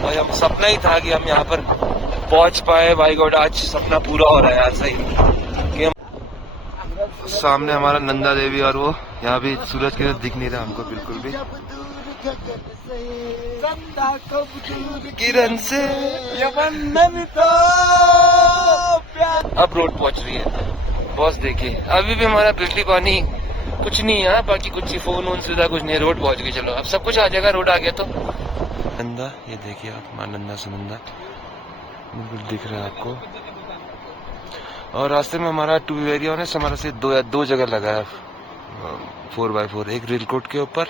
और हम सपना ही था कि हम यहाँ पर पहुंच पाए। भाई गॉड आज सपना पूरा हो रहा है यार सही कि हम सामने हमारा नंदा देवी और वो यहाँ भी सूरज की दिख नहीं रहा हमको बिल्कुल भी किरण से। अब रोड पहुंच रही है बॉस देखिए अभी भी हमारा बिजली पानी कुछ नहीं है बाकी कुछ फोन वोन सुविधा कुछ नहीं रोड पहुंच गई। चलो अब सब कुछ आ जाएगा रोड आ गया तो। नंदा ये देखिए आप मां नंदा सुनंदा बिल्कुल दिख रहा है आपको। और रास्ते में हमारा 2 एरिया ने हमारा से दो जगह लगा है 4x4 एक रेल कोट के ऊपर।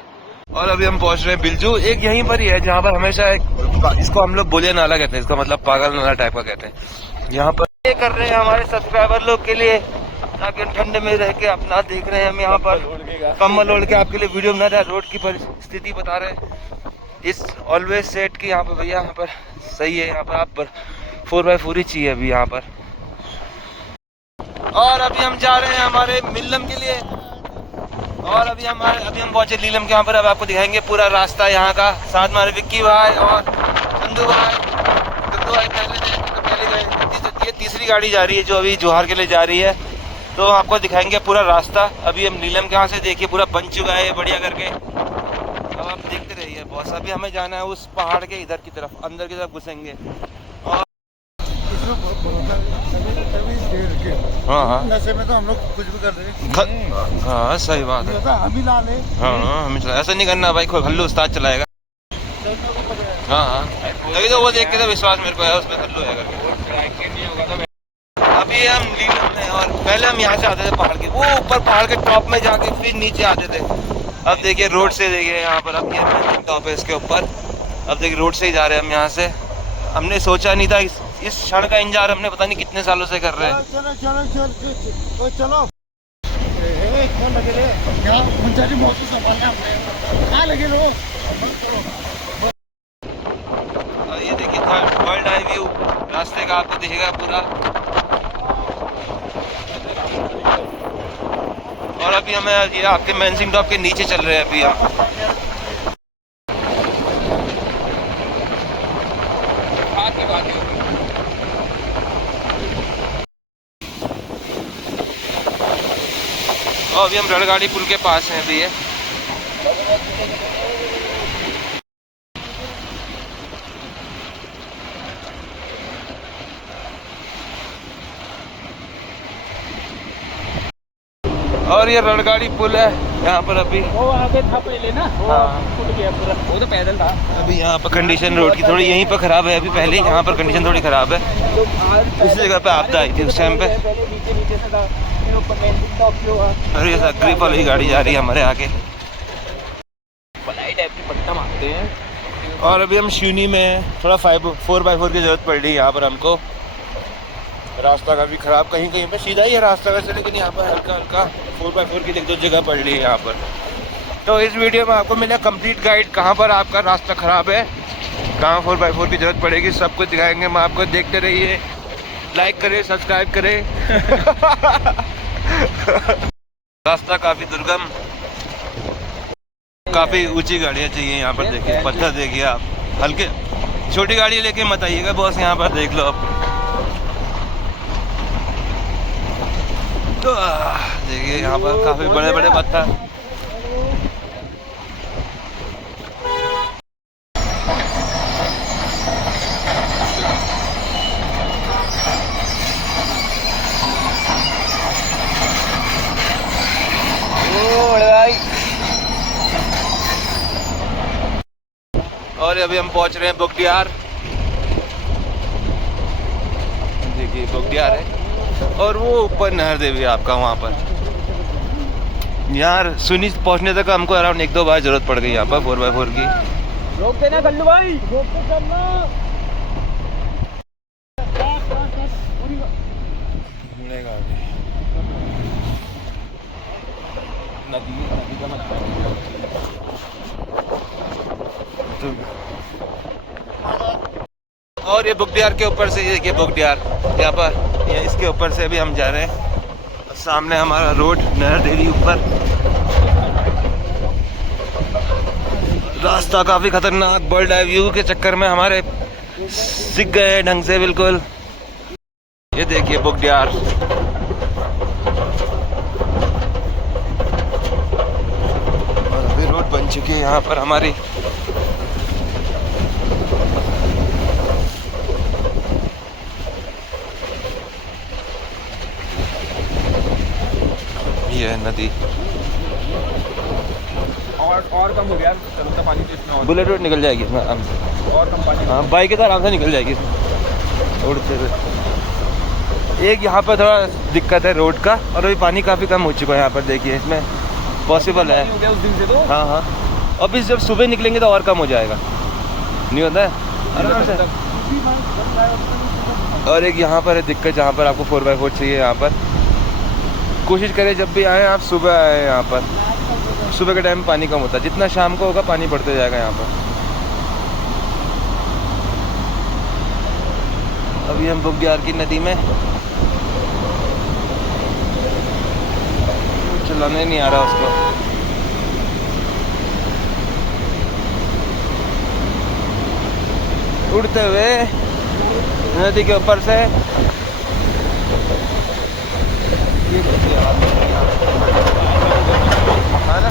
और अभी हम पहुंच रहे हैं बिलजू एक यहीं पर ही है जहाँ पर हमेशा इसको हम लोग बोलिया नाला कहते हैं इसका मतलब पागल नाला टाइप का कहते हैं। यहाँ पर ये कर रहे हैं हमारे सब्सक्राइबर लोग के लिए ताकि ठंडे में रह के अपना देख रहे हैं हम यहाँ पर कम्बल ओढ़ के आपके लिए वीडियो बना रहे हैं रोड की परिस्थिति बता रहे हैं इस ऑलवेज सेट की यहाँ पर भैया यहाँ पर सही है। यहाँ पर आप 4x4 ही चाहिए अभी यहाँ पर। और अभी हम जा रहे हैं हमारे मिलम के लिए और अभी हम पहुंचे लीलम के यहाँ पर। अब आपको दिखाएंगे पूरा रास्ता यहाँ का साथ हमारे विक्की भाई और चंदू भाई पहले गए। ये तीसरी गाड़ी जा रही है जो अभी जोहार के लिए जा रही है तो आपको दिखाएंगे पूरा रास्ता। अभी हम नीलम के यहाँ से देखिए पूरा बन चुका है बढ़िया करके। अब आप देखते रहिए बॉस। अभी हमें जाना है उस पहाड़ के इधर की तरफ अंदर की तरफ घुसेंगे। और हाँ नशे में तो हम लोग कुछ भी कर रहे। हाँ सही बात है हम ही ला ले। हाँ हमें ऐसा नहीं करना भाई खल्लू उस्ताद चलाएगा। हाँ तभी तो वो देख के तो विश्वास मेरे को है उसमें खल्लू है करके। अभी हम लीलम में और पहले हम यहाँ से आते थे पहाड़ के वो ऊपर पहाड़ के टॉप में जाके फिर नीचे आते थे। अब देखिए रोड से देखिए यहाँ पर अब ये टॉप है इसके ऊपर। अब देखिए रोड से ही जा रहे हैं हम यहाँ से। हमने सोचा नहीं था इस क्षण का इंतजार हमने पता नहीं कितने सालों से कर रहे हैं। चलो चलो चलो चलो ये देखिए वर्ल्ड आई व्यू रास्ते का आपको दिखेगा पूरा। और अभी हमें ये आपके मैनसिंग टॉप के नीचे चल रहे हैं अभी आप। और अभी हम रणगाड़ी पुल के पास हैं अभी ये। और ये रणगाड़ी पुल है यहाँ पर अभी वो आगे था पहले ना वो टूट गया पूरा वो तो पैदल था। अभी यहाँ पर कंडीशन रोड की थोड़ी यहीं पर खराब है। अभी पहले यहाँ पर कंडीशन थोड़ी खराब है इस जगह पे आपदा आई थी उस टाइम पे। और ये ग्रिप वाली गाड़ी जा रही है हमारे आगे पट्टा मारते हैं। और अभी हम शूनी में थोड़ा 4x4 की जरूरत पड़ रही है यहाँ पर हमको। रास्ता काफी खराब कहीं कहीं पे सीधा ही है रास्ता वैसे लेकिन यहाँ पर हल्का हल्का 4x4 की 1-2 जगह पड़ रही है यहाँ पर। तो इस वीडियो में आपको मिला कंप्लीट गाइड कहाँ पर आपका रास्ता खराब है कहाँ 4x4 की जरूरत पड़ेगी सब कुछ दिखाएंगे हम आपको। देखते रहिए लाइक करें सब्सक्राइब करें। रास्ता काफी दुर्गम काफी ऊंची गाड़ियाँ चाहिए यहाँ पर। देखिए पत्थर देखिए आप हल्के छोटी गाड़ी लेके मत आइएगा बॉस यहाँ पर देख लो आप। तो देखिए यहाँ पर काफी बड़े बड़े पत्थर। और अभी हम पहुंच रहे हैं बुगडियार। देखिए बुगडियार है और वो ऊपर नहर देवी आपका वहाँ पर। यार सुनी पहुँचने तक हमको अराउंड 1-2 बार जरूरत पड़ गई यहाँ पर 4x4 की। रोक देना गल्लू भाई रोक के चलना। और ये बुगडियार के ऊपर से देखिए बुगडियार यहाँ पर ये इसके ऊपर से भी हम जा रहे हैं। सामने हमारा रोड नहर देवी ऊपर रास्ता काफी खतरनाक, बर्ड आई व्यू के चक्कर में हमारे सीख गए ढंग से बिल्कुल। ये देखिए बुग्याल, और अभी रोड बन चुकी है यहाँ पर हमारी। ये है नदी। और कम हो गया चलता पानी तो इसमें, बुलेट रोड निकल जाएगी इसमें आराम से। और कम पानी। हाँ बाइक तो आराम से निकल जाएगी इसमें उड़ते हुए। एक यहाँ पर थोड़ा दिक्कत है रोड का, और अभी पानी काफ़ी कम हो चुका है यहाँ पर, देखिए इसमें पॉसिबल है। हो गया उस दिन से तो। हाँ हाँ, अभी जब सुबह निकलेंगे तो और कम हो जाएगा, नहीं होता है आराम से। और एक यहाँ पर है दिक्कत, जहाँ पर आपको 4x4 चाहिए। यहाँ पर कोशिश करें जब भी आए आप सुबह आए यहाँ पर, सुबह के टाइम पानी कम होता है, जितना शाम को होगा पानी बढ़ते जाएगा यहाँ पर। अभी हम बुग्याल की नदी में, चलाने नहीं आ रहा उसको। उड़ते हुए नदी के ऊपर से ये देखिए आप, है ना,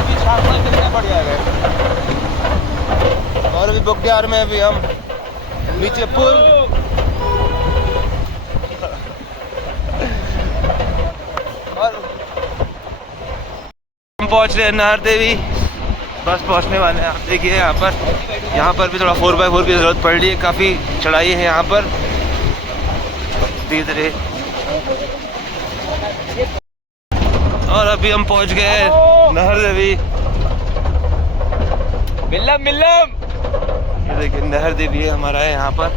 अभी शाम को कितना बढ़ जाएगा। और अभी बुग्याल में अभी हम नीचे पुल, और हम पहुंच रहे हैं नाहर देवी, बस पहुंचने वाले हैं। आप देखिए यहाँ पर भी थोड़ा 4x4 की ज़रूरत पड़ रही है, काफ़ी चढ़ाई है यहाँ पर धीरे धीरे। और अभी हम पहुंच गए नाहर देवी। मिल्लम मिल्लम, ये देखिए नाहर देवी है हमारा है यहाँ पर,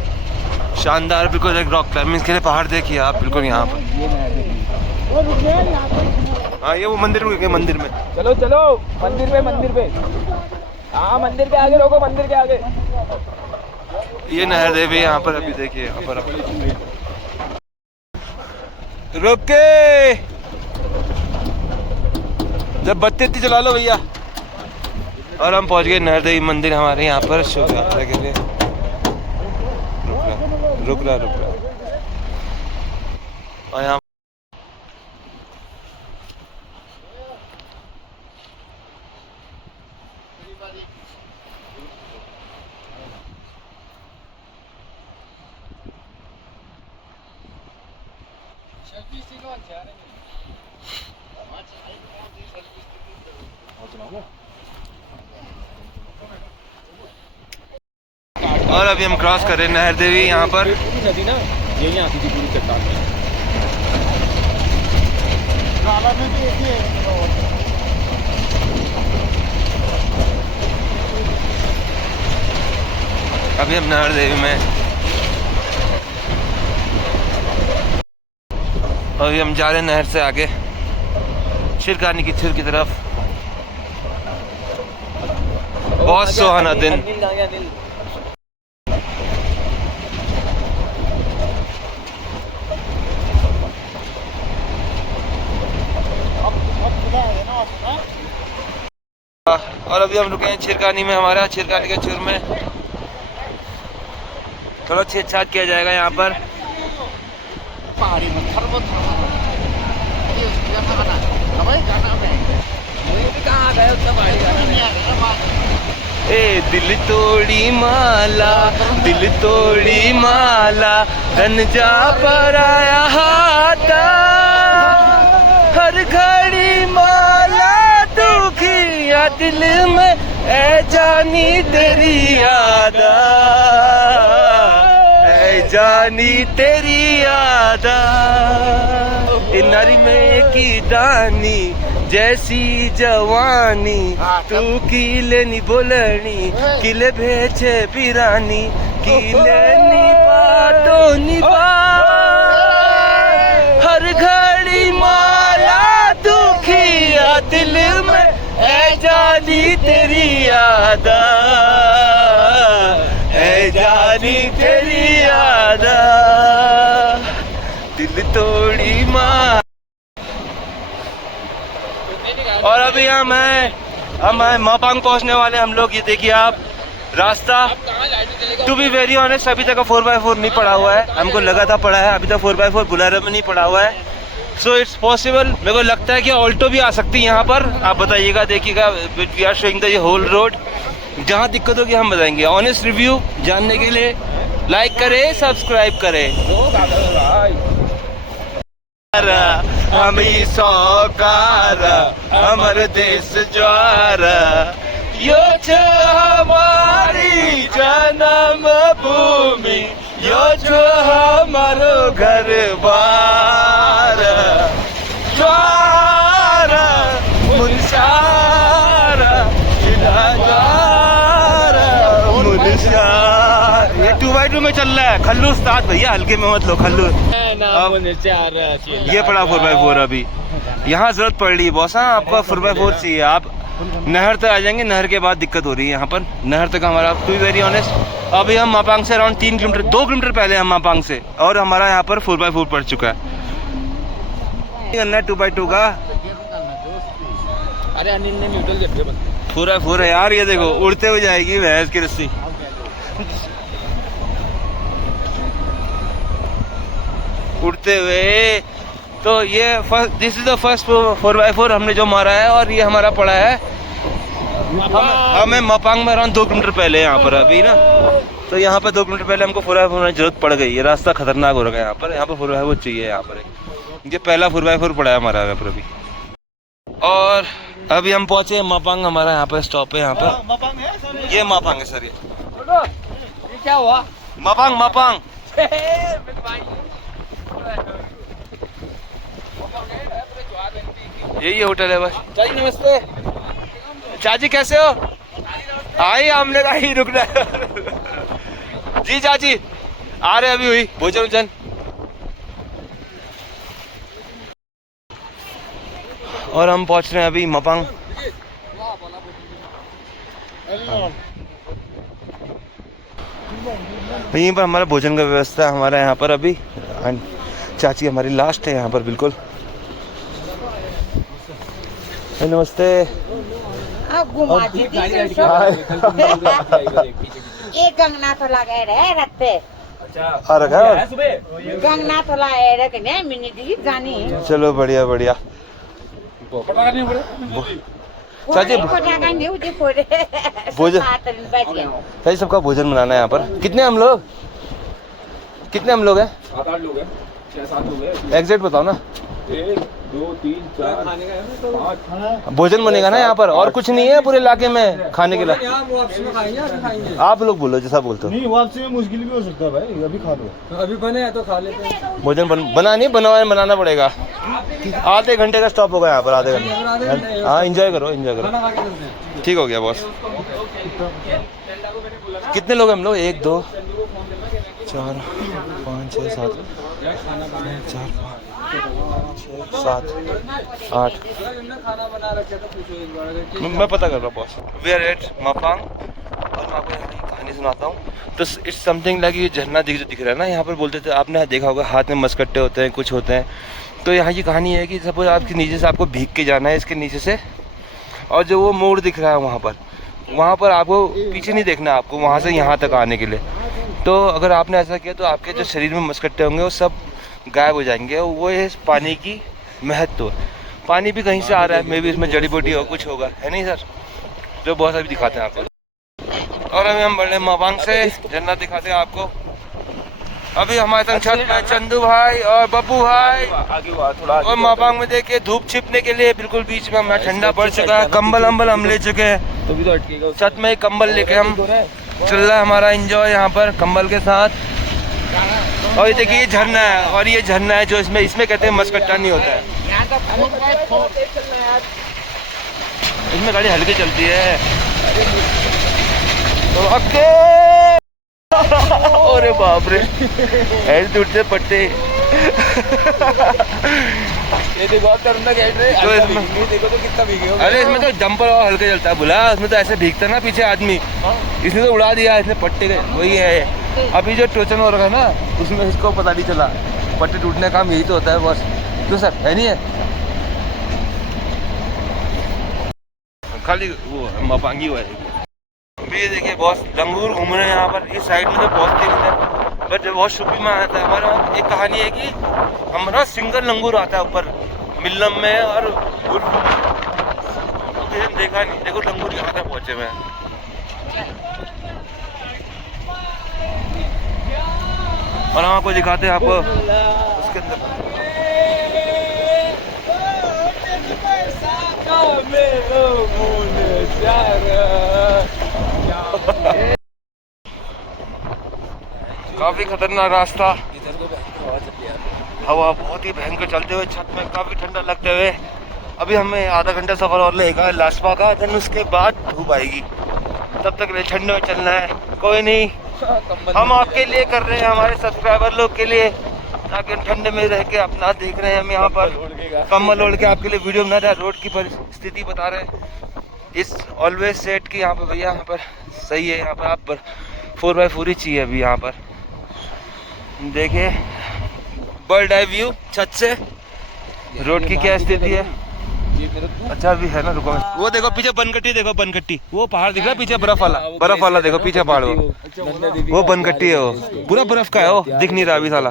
शानदार बिल्कुल एक रॉक क्लाइंबिंग के लिए पहाड़ देखिए आप बिल्कुल यहाँ पर। हाँ ये वो मंदिर में गए, मंदिर में चलो चलो मंदिर पे, मंदिर पे। हाँ मंदिर के आगे रोको, मंदिर के आगे। ये नाहर देवी यहाँ पर। अभी देखिए यहाँ पर रुक के, जब बत्ती चला लो भैया। और हम पहुंच गए नाहर देवी मंदिर हमारे यहाँ पर शोभा यात्रा के लिए। रुक रहा और यहाँ और अभी हम क्रॉस कर रहे हैं नाहर देवी यहाँ पर। नदी ना यही आती थी पूरी चट्टान में। अभी हम नाहर देवी में, अभी हम जा रहे हैं नहर से आगे छिरकानी की छिर की तरफ। बहुत सुहाना दिन। और अभी हम रुके हैं छिरकानी में, हमारा छिरकानी के छिर में थोड़ा छेड़छाड़ किया जाएगा यहाँ पर। ए दिल तोड़ी माला, दिल तोड़ी माला, धन जा पर आया हाथा, हर घड़ी माला दुखिया दिल में, ए जानी तेरी यादा, ए जानी तेरी यादा। ए नारी में की दानी जैसी जवानी, तू किले नी बोलनी, किले भेजे बिरानी, किले नी बातो निभा, हर घड़ी माला दुखिया दिल में, ऐ जानी तेरी यादा, ऐ जानी तेरी यादा, दिल तोड़ी माँ। और अभी हम हैं हम मापांग पहुंचने वाले हम लोग। ये देखिए आप रास्ता। टू बी वेरी ऑनेस्ट अभी तक 4x4 नहीं पड़ा हुआ है, हमको लगा था पड़ा है, अभी तक 4x4 बुलेरो में नहीं पड़ा हुआ है। सो इट्स पॉसिबल, मेरे को लगता है कि ऑल्टो भी आ सकती है यहाँ पर। आप बताइएगा, देखिएगा, we are showing the whole road. जहाँ दिक्कत होगी हम बताएंगे। ऑनेस्ट रिव्यू जानने के लिए लाइक करें, सब्सक्राइब करें। हम ही सौकार हमर देश ज्वार, यो छ हमारी जन्म भूमि, यो छ हमारो घर बार। ज्वार मुनसार मुनसार। ये 2x2 में चल रहा है। खल्लू उस्ताद भैया, हल्के में मत लो खल्लू। ये पड़ा 4x4 अभी। यहाँ जरूरत पड़ रही है बॉस। हाँ, आपका 4x4 चाहिए। आप नहर तक आ जाएंगे, नहर के बाद दिक्कत हो रही है यहाँ पर। नहर तक हमारा, टू बी वेरी ऑनेस्ट अभी हम मापांग से अराउंड 3 किलोमीटर 2 किलोमीटर पहले हम मापांग से, और हमारा यहाँ पर 4x4 पड़ चुका है। करना 2x2 का। अरे अनिल ने न्यूट्रल जब 4x4 है यार। ये देखो उड़ते हुए जाएगी भैंस की रस्सी। उड़ते हुए। तो ये first, this is the first 4x4 हमने जो मारा है, और ये हमारा पड़ा है हमें मापांग में अराउंड 2 किलोमीटर पहले यहाँ पर अभी ना। तो यहाँ पर 2 किलोमीटर पहले हमको 4x4 की जरूरत पड़ गई। ये रास्ता खतरनाक हो रहा है यहाँ पर। यहाँ पर 4x4 चाहिए यहाँ पर। ये पहला 4x4 पड़ा है हमारा यहाँ पर अभी। और अभी हम पहुंचे मापांग। हमारा यहाँ पर स्टॉप है। यहाँ पर ये मापांग है सर। ये क्या हुआ? मापांग मापांग। यही होटल है बस। चाची नमस्ते। चाची कैसे हो? आई, हमने कहा ही रुकना है। जी चाची आ रहे अभी हुई भोजन वोजन। और हम पहुंच रहे हैं अभी मापांग। यहीं पर हमारा भोजन का व्यवस्था है हमारा यहाँ पर अभी। चाची हमारी लास्ट है यहाँ पर बिल्कुल। नमस्ते। एक गंगना तो लगाए रहे रखते। आ रखा है गंगना तो लाए रखने मिनी दी जानी। चलो बढ़िया बढ़िया। चाची भोजन, चाची सबका भोजन बनाना है यहाँ पर। कितने हम लोग हैं? 7-8 लोग हैं, 6-7 लोग हैं। एग्जैक्ट बताओ ना। 1 2 3 4 खाने का है 5 भोजन बनेगा ना यहाँ पर, और कुछ नहीं है पूरे इलाके में खाने के लिए। यहाँ वापसी में खाएंगे, अभी खाएंगे। आप लोग बोलो जैसा बोलते हो। नहीं, वापसी में मुश्किल भी हो सकता है भाई, अभी खा लो। अभी बने हैं तो खा लेते हैं। भोजन बना नहीं, बनाना पड़ेगा। आधे घंटे का स्टॉप होगा यहाँ पर, आधे घंटे। हाँ एंजॉय करो एंजॉय करो। खाना खा के चलते हैं। ठीक हो गया बॉस। कितने लोग हैं हम लोग? 1 2 4 5 6 7 4 5 6 7 8। मैं पता कर रहा हूँ बॉस। वी आर एट मापांग। और मैं आपको यहाँ की कहानी सुनाता हूँ। तो इट्स समथिंग लाइक ये झरना दिख रहा है ना यहाँ पर। बोलते थे, आपने देखा होगा हाथ में मस्कट्टे होते हैं, कुछ होते हैं। तो यहाँ की कहानी है कि सपोज आपके नीचे से आपको भीग के जाना है इसके नीचे से, और जो वो मोड़ दिख रहा है वहाँ पर आपको पीछे नहीं देखना, आपको वहाँ से यहाँ तक आने के लिए। तो अगर आपने ऐसा किया तो आपके जो शरीर में मस्कट्टे होंगे वो सब गायब हो जाएंगे। वो है पानी की महत्व। पानी भी कहीं से आ रहा है, मे बी इसमें जड़ी बूटी हो, कुछ होगा, है नहीं सर? जो बहुत सारी दिखाते हैं आपको। और अभी हम बढ़े मापांग से, झरना दिखाते हैं आपको। अभी हमारे संग छत में चंदू भाई और बब्बू भाई। और मापांग में देखिए धूप छिपने के लिए बिल्कुल बीच में हमें ठंडा पड़ चुका है। कंबल हम ले चुके हैं। तो भी तो अटकेगा। छत में एक कंबल लेके हम चल रहा है हमारा एंजॉय यहाँ पर कंबल के साथ। और ये देखिए ये झरना है, और ये झरना है जो इसमें कहते हैं मस्कट्टा नहीं होता है। इसमें गाड़ी हल्की चलती है। तो अरे बाप रे, हेल्थ उठते पट्टे। ये देखो तरुण गेट रे। तो इसमें देखो तो कितना भीगे हो। अरे इसमें तो डंपर और हल्के चलता है बुला। उसमें तो ऐसे भीगता ना पीछे आदमी। इसने तो उड़ा दिया, इसने पट्टे गए। वही है अभी जो टोचन हो रहा है ना, उसमें इसको पता नहीं चला। पट्टे टूटने का काम यही तो होता है बस। तो सर है नहीं है। खाली वो मपांगी हुआ है। अभी ये देखिए बॉस लंगूर घूम रहे हैं यहाँ पर। इस साइड में तो बहुत तेज है, बट बहुत शुभी में आता है। हमारे वहाँ एक कहानी है कि हमारा सिंगल लंगूर आता है ऊपर मिल्लम में और देखा नहीं। देखो लंगूर यहाँ तक पहुंचे हुए हैं। और हम आपको दिखाते हैं आपको उसके अंदर काफी खतरनाक रास्ता। हवा बहुत ही भयंकर चलते हुए, छत में काफी ठंडा लगते हुए। अभी हमें आधा घंटा सफर और लगेगा लास्पा का, देन उसके बाद धूप आएगी। तब तक ठंड में चलना है। कोई नहीं, हम आपके लिए कर रहे हैं, हमारे सब्सक्राइबर लोग के लिए, ताकि ठंड में रह के अपना देख रहे हैं। हम यहाँ पर कम्बल ओढ़ के आपके लिए वीडियो बना रहे हैं, रोड की परिस्थिति बता रहे हैं। इस ऑलवेज सेट की यहाँ पर भैया यहाँ पर सही है। यहाँ पर आप 4x4 ही चाहिए अभी यहाँ पर। देखिए बर्ड आई व्यू छत से रोड की क्या स्थिति है। अच्छा अभी है ना, रुको। वो देखो पीछे बनकट्टी, देखो बनकट्टी, वो पहाड़ दिख रहा है पीछे, बर्फ वाला देखो पीछे पहाड़। वो बनकट्टी है, वो पूरा बर्फ का है, वो दिख नहीं रहा अभी साला।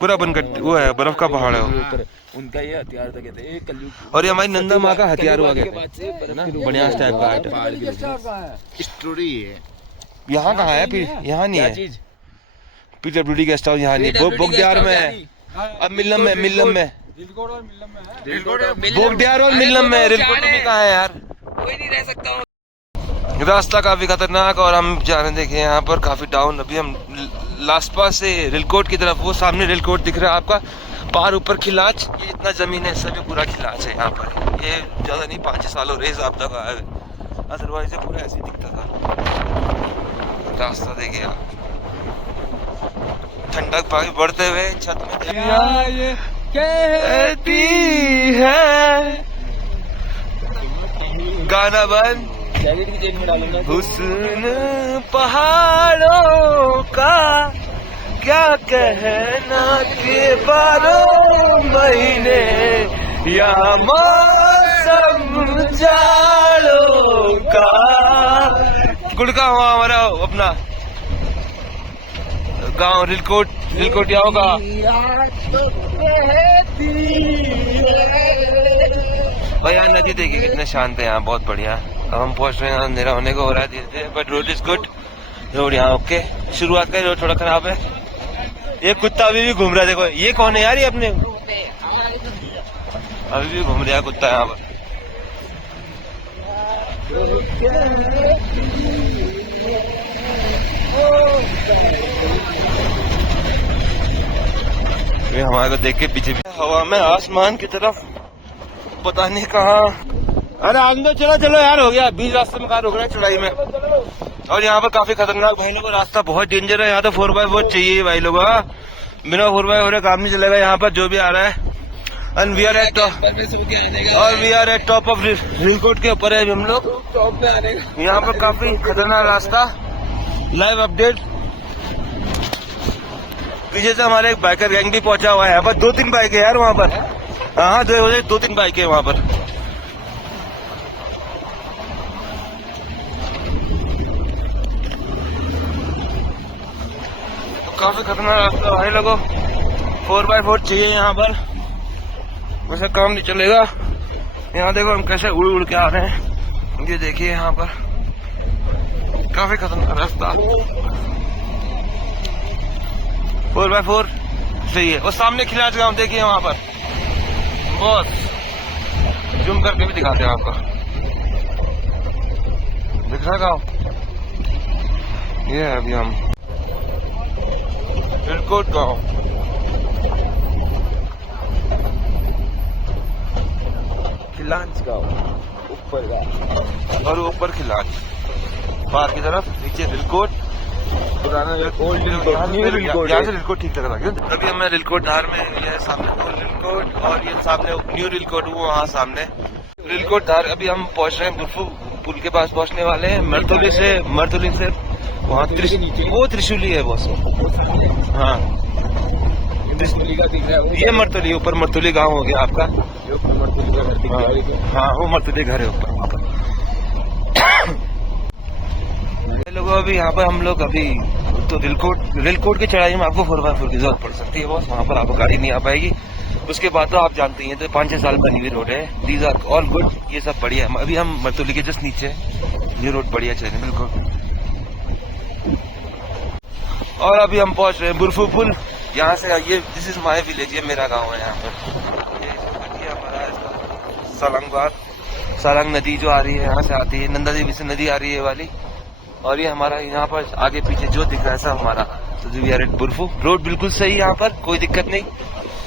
पूरा बनकट्टी वो है, बर्फ का पहाड़ है वो। उनका ये हथियार था, कहते हैं कलयुग। और ये हमारी नंदा माँ का हथियार हुआ कहते हैं, बढ़िया टाइप का स्टोरी है। यहाँ कहाँ है फिर? यहाँ नहीं है पीटर ब्यूटी गेस्ट हाउस, यहाँ नहीं। बोगडियार में है, अब मिल्लम में बोगडियार और मिल्लम में। रिलकोट में कहाँ है यार? कोई नहीं रह सकता। रास्ता काफी खतरनाक और हम जा रहे हैं देखिए यहाँ पर काफी डाउन। अभी हम लास्पा से रिलकोट की तरफ, वो सामने रिलकोट दिख रहा है आपका, पार ऊपर खिलाच। ये इतना जमीन है सभी पूरा खिलाच है यहाँ पर। ये ज्यादा नहीं 5-6 साल हो रहे हिसाब तक आए, अदरवाइज पूरा ऐसे दिखता था। रास्ता देखिए आप, ठंडक पानी बढ़ते हुए छत में कहती है। गाना बंद। जैकेट की चेन में डालूंगा। हुस्न पहाड़ों का क्या कहना के 12 महीने या मौसम जाड़ों का। गुड़का हुआ हमारा अपना गांव रिलकोटियाओं का। और यहाँ नदी देखिए कितने शांत है, यहाँ बहुत बढ़िया। अब हम पहुंच रहे हैं, अंधेरा होने को हो रहा है धीरे धीरे, but road is good. Road यहाँ ओके। शुरुआत का रोड थोड़ा खराब है। ये कुत्ता अभी भी घूम रहा है, देखो ये कौन है यार? ये अपने अभी भी घूम रहा है कुत्ता यहाँ पर। ये हमारे को देख के पीछे भी हवा में आसमान की तरफ पता नहीं कहाँ। अरे आगे चलो चलो यार, हो गया। बीच रास्ते में कहाँ रोक रहा है चढ़ाई में। और यहाँ पर काफी खतरनाक भाई लोगों, रास्ता बहुत डेंजर है। यहाँ तो 4x4 चाहिए भाई लोगों। बिना 4x4 काम नहीं चलेगा यहाँ पर, जो भी आ रहा है। And we are at top of रिलकोट के ऊपर है हम लोग। यहाँ पर काफी खतरनाक रास्ता। Live update. पीछे से हमारे एक बाइकर गैंग भी पहुंचा हुआ है यहाँ पर। 2-3 बाइक है यार वहाँ पर। हाँ 2-3 बाइक है वहाँ पर। तो काफी खतरनाक रास्ता भाई लोगों। 4x4 चाहिए यहाँ पर, वैसे काम नहीं चलेगा। यहाँ देखो हम कैसे उड़ उड़ के आ रहे हैं। ये देखिए यहाँ पर काफी खतरनाक रास्ता। 4x4 सही है। और सामने खिलाच गांव देखिए वहाँ पर, बहुत जूम करके भी दिखाते हैं आपको। दिख रहा गाँव? ये है अभी हम रिलकोट गाँव। खिलाच गाँव ऊपर गाँव, और ऊपर खिलाच बाहर की तरफ, नीचे रिलकोट। पुराना ओल्ड रिलकोट, यहाँ से रिलकोट ठीक लग रहा है। अभी हमें रिलकोट धार में, ये सामने ओल्ड रिलकोट और ये सामने न्यू रिलकोट, वो वहाँ सामने रिलकोट धार। अभी हम पहुँच रहे हैं बुरफू पुल के पास पहुँचने वाले हैं। मरतुली से वहाँ वो त्रिशूली है बॉस। हाँ ये मरतुली, ऊपर मरतुली गाँव हो गया आपका। हाँ वो मरतुली घर है ऊपर। तो अभी यहाँ पर हम लोग अभी तो रेलकोट की चढ़ाई में आपको 4x4 की जरूरत पड़ सकती है बॉस, वहाँ पर आपको गाड़ी नहीं आ पाएगी। उसके बाद तो आप जानते हैं तो 5-6 साल बनी हुई रोड है, दीज आर ऑल गुड, ये सब बढ़िया है। अभी हम मरतोली के जस्ट नीचे, ये रोड बढ़िया चल रही है बिल्कुल। और अभी हम पहुंच रहे हैं बुरफू पुल, यहाँ से ये दिस इज माई विलेज, ये मेरा गाँव है। यहाँ पर ये हमारा सालंग नदी जो आ रही है यहाँ से आती है, नंदा देवी से नदी आ रही है वाली, और ये हमारा यहाँ पर आगे पीछे जो दिख रहा है सब हमारा। तो वी आर एट बुरफू, रोड बिल्कुल सही है, यहाँ पर कोई दिक्कत नहीं,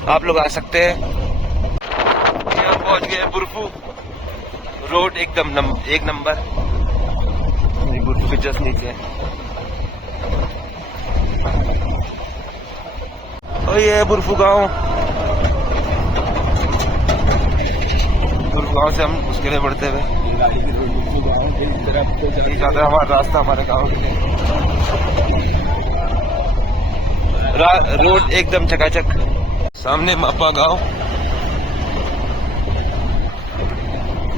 आप लोग आ सकते हैं। ये हम पहुंच गए हैं बुरफू, रोड एकदम एक नंबर, बुरफू के जस्ट नीचे। और ये है बुरफू गाँव, बुरफू गाँव से हम उसके लिए बढ़ते हुए जाता है हमारा रास्ता हमारे गाँव के लिए। रोड एकदम चकाचक, सामने मापा गाँव।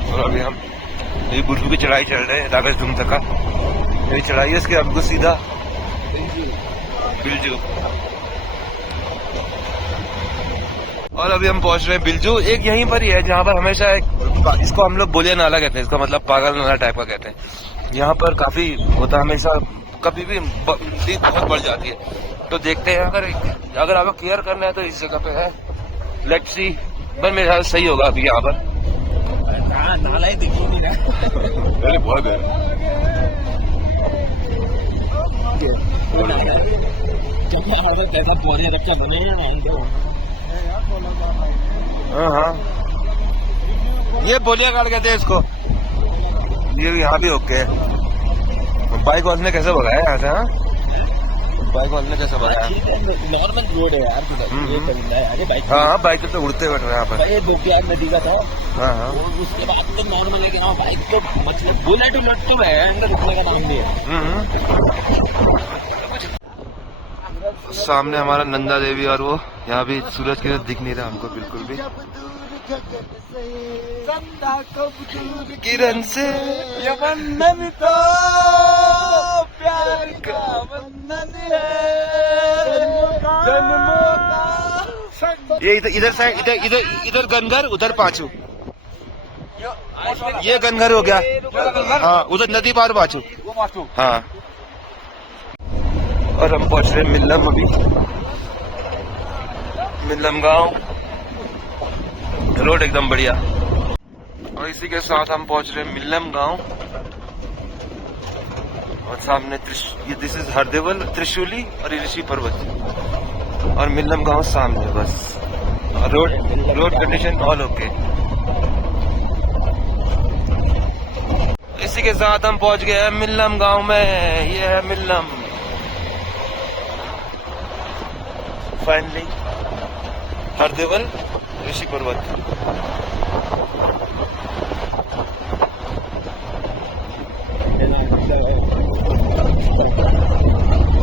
और अभी हम ये बुरफू की चढ़ाई चल रहे हैं, रागस धूम तक ये चढ़ाई है, इसके आपको सीधा बिलजू। और अभी हम पहुंच रहे हैं बिलजू, एक यहीं पर ही है जहाँ पर हमेशा इसको हम लोग बोलिया नाला कहते हैं, इसका मतलब पागल नाला टाइप का कहते हैं। यहाँ पर काफी होता है हमेशा, कभी भी बहुत बढ़ जाती है। तो देखते हैं, अगर आपको केयर करना है तो इस जगह पे है, लेट्स सी। पर मेरे ख्याल सही होगा अभी यहाँ पर। नाला ही दिख नहीं रहा। अरे बहुत है, कैसा पौधे रक्षा बने हैं। हाँ, ये बोलिया काट कहते हैं इसको। ये यहाँ भी ओके है। बाइक वाले ने कैसे भगाया यहाँ से? हाँ, बाइक वाले ने कैसे भगाया? नॉर्मल रोड है यार, हाँ, बाइक तो उड़ते बैठ रहे हैं यहाँ पर। ये दोपहर नदी का था। हाँ, उसके बाद तो नॉर्मल है कि हाँ बाइक तो मतलब बुलेट तो है, अंदर रुकने का नाम नहीं है। सामने हमारा नंदा देवी, और वो यहाँ भी सूरज की दिख नहीं रहा हमको बिल्कुल भी। किरण से ये बंधन तो प्यार का बंधन है, जन्मों का। ये इधर साइड, इधर गनगर, उधर पांचू, ये गनगर हो गया। हाँ, उधर नदी पार पांचू। हाँ, और हम पहुंच रहे हैं मिल्लम, अभी मिल्लम गांव, रोड एकदम बढ़िया। और इसी के साथ हम पहुंच रहे हैं मिल्लम गांव, और सामने ये दिस इज हरदेवल, त्रिशूली और ऋषि पर्वत, और मिल्लम गांव सामने बस। Road condition all okay. इसी के साथ हम पहुंच गए हैं मिल्लम गांव में, ये है मिल्लम फाइनली, हरदेवल, ऋषि पर्वत।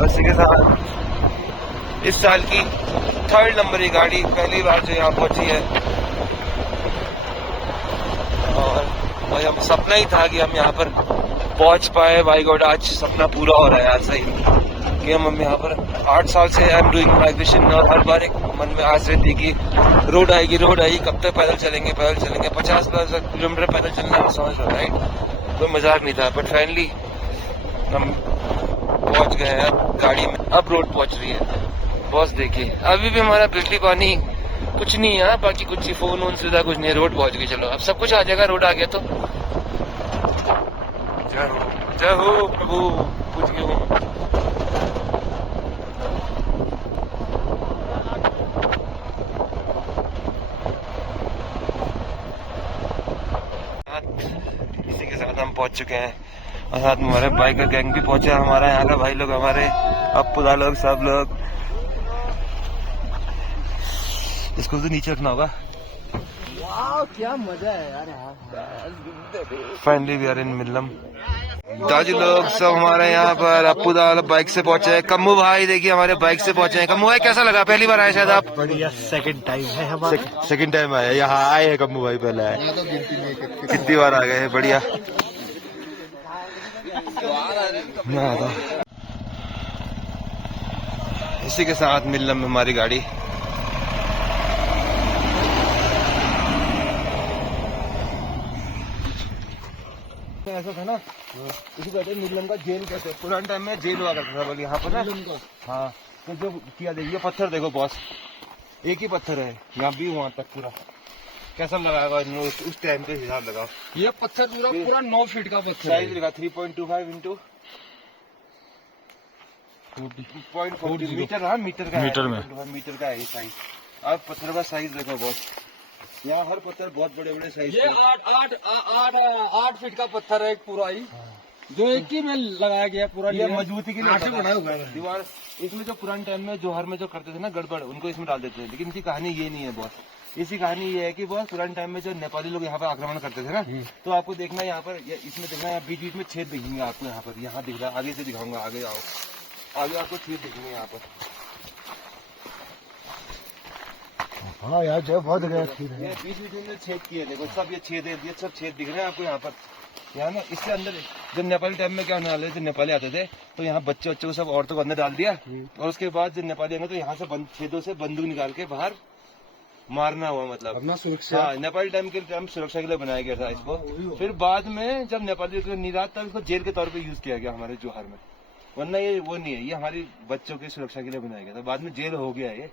इसी के साथ इस साल की 3rd नंबर की गाड़ी पहली बार जो यहाँ पहुंची है, और हम सपना ही था कि हम यहाँ पर पहुंच पाए। बाई गॉड, आज सपना पूरा हो रहा है यार, सही कि हम यहाँ पर 8 साल से आई एम डूइंग माइग्रेशन, और हर बार एक मन में आस रहती कि रोड आएगी, कब तक पैदल चलेंगे 50+ किलोमीटर पैदल चलना, हम समझ रहे राइट, कोई मजाक नहीं था। बट फाइनली हम पहुंच गए हैं अब गाड़ी में, अब रोड पहुंच रही है बॉस। देखिए अभी भी हमारा बिजली पानी कुछ नहीं है, बाकी कुछ ही फोन वोन सुविधा कुछ नहीं, रोड पहुंच गई। चलो अब सब कुछ आ जाएगा, रोड आ गया तो। जय हो प्रभु, पूछ गए हूँ। इसी के साथ हम पहुंच चुके हैं, और साथ में हमारे बाइक का गैंग भी पहुंचा, हमारा यहाँ का भाई लोग, हमारे अपुदा लोग, सब लोग। इसको तो नीचे रखना होगा। वाह क्या मजा है यार। Finally we are in Milam. दादी लोग सब हमारे यहाँ पर, अपुदा बाइक से पहुंचे हैं। कम्मू भाई देखिए हमारे बाइक से पहुंचे हैं। कम्मू भाई कैसा लगा, पहली बार आए शायद आप? बढ़िया, सेकंड टाइम है हमारा। सेकंड टाइम आए यहाँ, आए हैं कम्मू भाई, पहले आए। कितनी बार आ गए हैं, बढ़िया। मैं आता हूँ। इसी के साथ मिलम में हमारी गाड़ी। ऐसा था ना, इसी कहते हैं मिलम का जेल कहते हैं। पुराने टाइम में जेल हुआ करता था बोले यहाँ पर ना। हाँ, तो जो किया देखिए पत्थर देखो बॉस, एक ही पत्थर है यहाँ भी वहाँ तक पूरा। कैसा लगाएगा उस टाइम पे हिसाब लगाओ। ये पत्थर पूरा 9 फीट का पत्थर साइज लगा 3.25 इंटू 0.40 मीटर। हाँ मीटर का, मीटर का है ये साइज। अब पत्थर का साइज देखो बॉस, यहाँ हर पत्थर बहुत बड़े बड़े साइज। ये 8 फीट का पत्थर है एक पूरा ही, जो एक ही में लगाया गया पूरा। ये मजबूती के लिए बना हुआ है दीवार। इसमें जो पुराने टाइम में जोहर में जो करते थे ना गड़बड़, उनको इसमें डाल देते थे। लेकिन इनकी कहानी ये नहीं है बॉस। इसी कहानी ये है कि बॉस पुराने टाइम में जो नेपाली लोग यहाँ पर आक्रमण करते थे ना, तो आपको देखना यहाँ पर, इसमें देखना यहाँ बीच बीच में छेद दिखेंगे आपको। यहाँ पर यहाँ दिख रहा है, आगे से दिखाऊंगा, आगे आओ, आगे आपको छेद दिखेंगे यहाँ पर। हाँ यार जो बहुत गया ये बीच बीच में छेद किए देखो, सब ये छेद है, ये सब छेद दिख रहे हैं आपको यहाँ पर। यहाँ ना इसके अंदर जब नेपाली टाइम में क्या होने वाले थे, नेपाली आते थे तो यहाँ बच्चे को सब औरतों को अंदर डाल दिया, और उसके बाद जब नेपाली आएंगे तो यहाँ से छेदों से बंदूक निकाल के बाहर मारना हुआ। मतलब अपना सुरक्षा। हाँ, नेपाली टाइम के टाइम सुरक्षा के लिए बनाया गया था इसको। फिर बाद में जब नेपाली को नहीं रहा तब इसको जेल के तौर पे यूज किया गया हमारे जोहर में। वरना ये वो नहीं है, ये हमारी बच्चों की सुरक्षा के लिए बनाया गया था। बाद में जेल हो गया ये,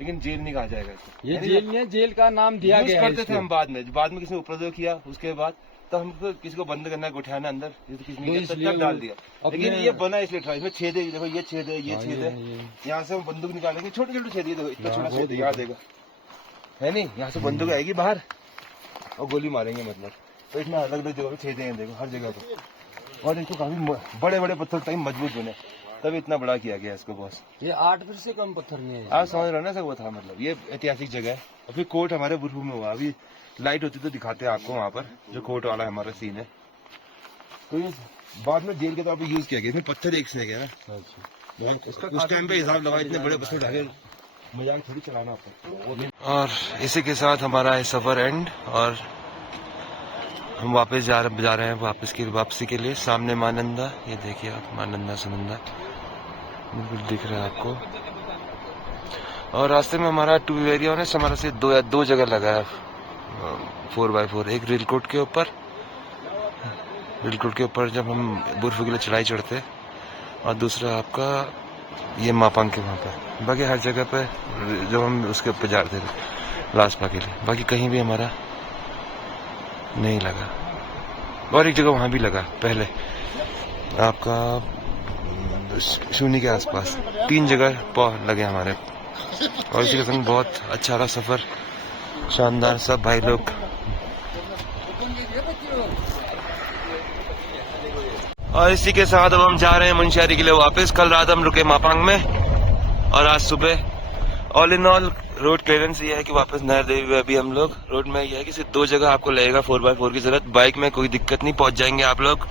लेकिन जेल नहीं कहा जाएगा इसको। ये जेल नहीं है, जेल का नाम दिया गया है। करते थे हम बाद में किसी ने उपद्रव किया, उसके बाद तो हमको किसी को बंद करना, उठाना अंदर, ये तो किसी ने किया, तब डाल दिया। लेकिन ये बना इसलिए था, इसमें छेद है, देखो ये छेद है, ये छेद है। यहाँ से हम बंदूक निकालेंगे, छोटे छोटे छेद, ये देखो इतना छोटा छेद यहाँ देगा है नहीं, यहाँ से बंदूक आएगी बाहर और गोली मारेंगे। मतलब तो इतना अलग अलग जगह पे छेद है देखो, हर जगह पे। और इसको काफी बड़े बड़े पत्थर टाइम मजबूत बने, तभी इतना बड़ा किया गया इसको बॉस। ये 8 फीट से कम पत्थर नहीं है, आप समझ रहे ना, सब वो था। मतलब ये ऐतिहासिक जगह है। और फिर कोर्ट हमारे बुरफू में हुआ, अभी लाइट होती तो दिखाते हैं आपको वहाँ पर, जो कोर्ट वाला हमारा सीन है। तो ये बाद में जेल के तौर पर यूज किया गया। इसमें पत्थर एक से गया ना, उस टाइम पे हिसाब लगा, इतने बड़े पत्थर ढाले, मजाक थोड़ी चलाना आपको। और इसी के साथ हमारा सफर एंड, और हम वापस जा रहे हैं वापसी के लिए। सामने मानंदा, ये देखिए आप, मानंदा सुनंदा बिल्कुल दिख रहा है आपको। और रास्ते में हमारा 2 एरिया ने हमारा से दो जगह लगा है 4x4। एक रेलकोट के ऊपर जब हम बुर्फू के लिए चढ़ाई चढ़ते, और दूसरा आपका ये मापांग के वहाँ पर। बाकी हर जगह पे जब हम उसके ऊपर जाते थे लास्पा के लिए, बाकी कहीं भी हमारा नहीं लगा। और एक जगह वहाँ भी लगा पहले आपका शूनी के आसपास, 3 जगह लगे हमारे। और इसी के संग बहुत अच्छा रहा सफर, शानदार। सब भाई लोग और इसी के साथ अब हम जा रहे हैं मुंशियारी के लिए वापस। कल रात हम रुके मापांग में, और आज सुबह all in all road clearance ये है कि वापस नहर देवी में अभी हम लोग रोड में ये है कि सिर्फ 2 जगह आपको लगेगा 4x4 की जरूरत। बाइक में कोई दिक्कत नहीं, पहुंच जाएंगे आप लोग।